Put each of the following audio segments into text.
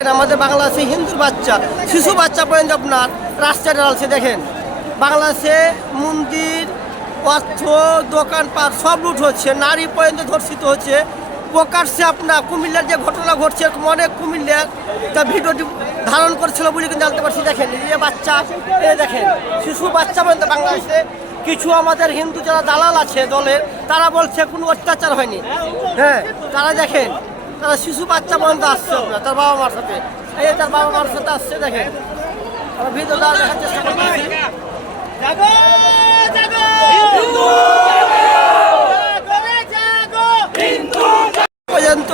আমাদের বাংলাদেশে হিন্দুর বাচ্চা, শিশু বাচ্চা পর্যন্ত আপনার রাস্তায় ডালছে দেখেন। বাংলাদেশে মন্দির, অর্থ, দোকানপাট সব লুট হচ্ছে, নারী পর্যন্ত ধর্ষিত হচ্ছে। প্রকাশ্যে আপনার কুমিল্লার যে ঘটনা ঘটছে অনেক কুমিল্লার তা ভিডিওটি ধারণ করছিল বলে কিন্তু জানতে পারছি, দেখেন, এই বাচ্চা এ দেখেন, শিশু বাচ্চা পর্যন্ত বাংলাদেশে কিছু আমাদের হিন্দু যারা দালাল আছে দলের, তারা বলছে কোনো অত্যাচার হয়নি। হ্যাঁ তারা দেখেন তারা শিশু বাচ্চা পর্যন্ত আসছে আপনার তার বাবা মার সাথে। এই যে তার বাবা মার সাথে আসছে দেখেন। আমরা ভিডিওটা দেখার চেষ্টা করতেছি। পর্যন্ত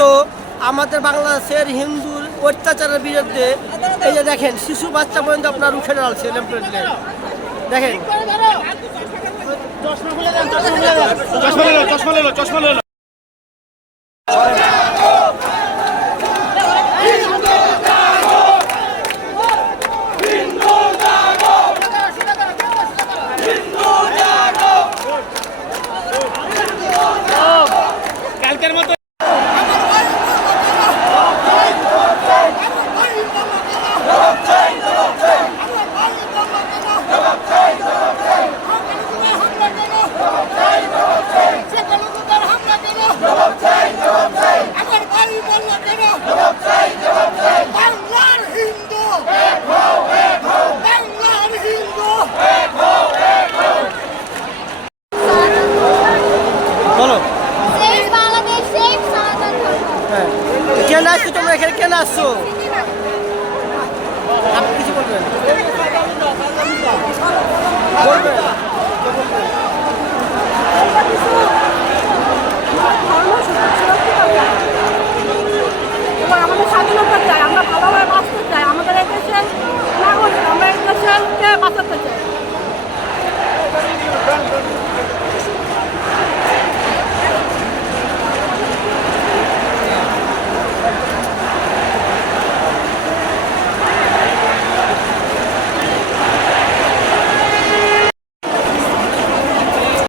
আমাদের বাংলাদেশের হিন্দুর অত্যাচারের বিরুদ্ধে এই যে দেখেন শিশু বাচ্চা পর্যন্ত আপনার উঠে ডালছে লেম্পলেটে দেখেন। চশমা চশমা চশমা হ্যাঁ। কেন আসছো তোমরা এখানে? কেন আসছো? আপনি কিছু বলবেন।